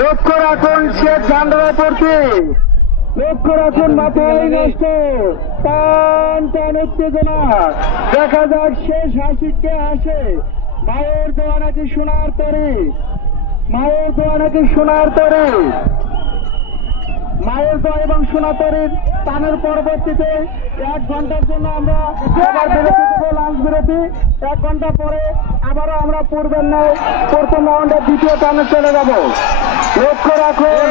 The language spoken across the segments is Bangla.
লক্ষ্য রাখুন শেখ ঝান্ডারাপুরকে, লক্ষ্য রাখুন মাথায় নষ্ট, টান টান উত্তেজনা, দেখা যাক শেষ হাসি কে আসে। মায়ের দোয়া নাকি সোনার তরে, মায়ের দোয়া নাকি সোনার তরে, মায়ের দোয়া এবং সোনাতরির টানের পরবর্তীতে 1 ঘন্টার জন্য আমরা আবার বিরতি দেবো, লাঞ্চ বিরতি। 1 ঘন্টা পরে আবারও আমরা পূর্বের ন্যায় প্রথম রাউন্ডে দ্বিতীয় টানে চলে যাব। লক্ষ্য রাখুন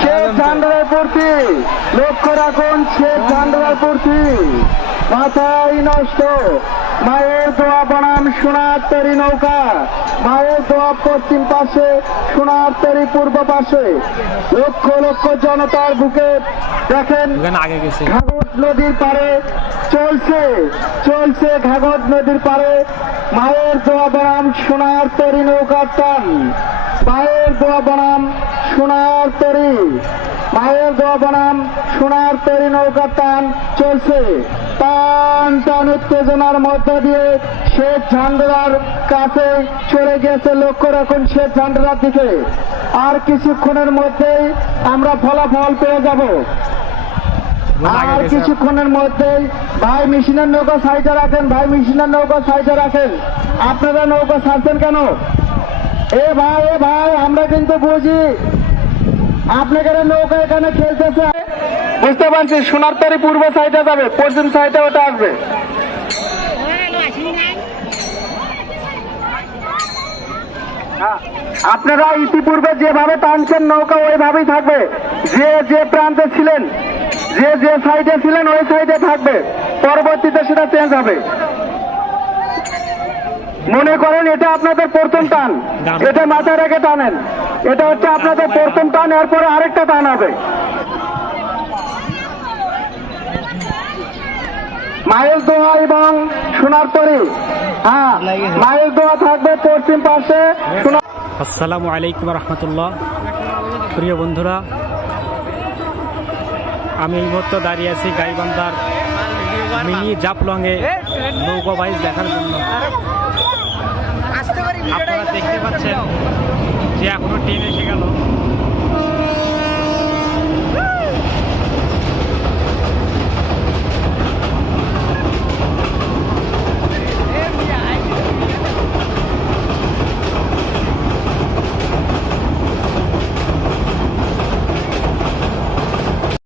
শেখ ঝান্ডারাপুরকে, লক্ষ্য রাখুন শেখ ঝান্ডারাপুরকে, মাথায় নষ্ট। মায়ের দোয়া বনাম সোনার তরী নৌকা, মায়ের দোয়া পশ্চিম পাশে, সোনার তরী পূর্ব পাশে। লক্ষ লক্ষ জনতার বুকে দেখেন ঘাঘট নদীর পারে চলছে চলছে ঘাঘট নদীর পারে মায়ের দোয়া বনাম সোনার তরী নৌকার টান, মায়ের দোয়া বনাম সোনার তরী, মায়ের দোয়া বনাম সোনার তরী নৌকার টান চলছে। টান টান উত্তেজনার মধ্য দিয়ে শেখ ঝান্ডার কাছে চলে গেছে। লক্ষ্য রাখুন শেখ ঝান্ডার দিকে, আর কিছুক্ষণের মধ্যেই আমরা ফলাফল পেয়ে যাব। আর কিছুক্ষণের মধ্যেই ভাই মেশিনের নৌকা সাইডে রাখেন, ভাই মেশিনের নৌকা সাইডে রাখেন। আপনারা নৌকা ছাড়ছেন কেন? এ ভাই আমরা কিন্তু বুঝি আপনাদের নৌকা এখানে খেলতেছে, বুঝতে পারছি। সোনার তরী পূর্ব সাইডে যাবে, পশ্চিম সাইডে ওটা আসবে। আপনারা ইতিপূর্বে যেভাবে টানছেন নৌকা ওইভাবেই থাকবে, যে যে প্রান্তে ছিলেন, যে যে সাইডে ছিলেন ওই সাইডে থাকবে, পরবর্তীতে সেটা চেঞ্জ হবে। মনে করেন এটা আপনাদের প্রথম টান, এটা মাথায় রেখে টানেন, এটা হচ্ছে আপনাদের প্রথম টান, এরপরে আরেকটা টান হবে। মায়ের দোয়া এবং সোনার তরী, হ্যাঁ মায়ের দোয়া থাকবে পশ্চিম পাশে। আসসালামু আলাইকুম রহমতুল্লাহ। প্রিয় বন্ধুরা, আমি এই মুহূর্তে দাঁড়িয়ে আছি গাইবান্ধার মিনি জাফলংয়ে নৌকা বাইচ দেখার জন্য। আপনারা দেখতে পাচ্ছেন যে এখনো ট্রেন এসে গেল।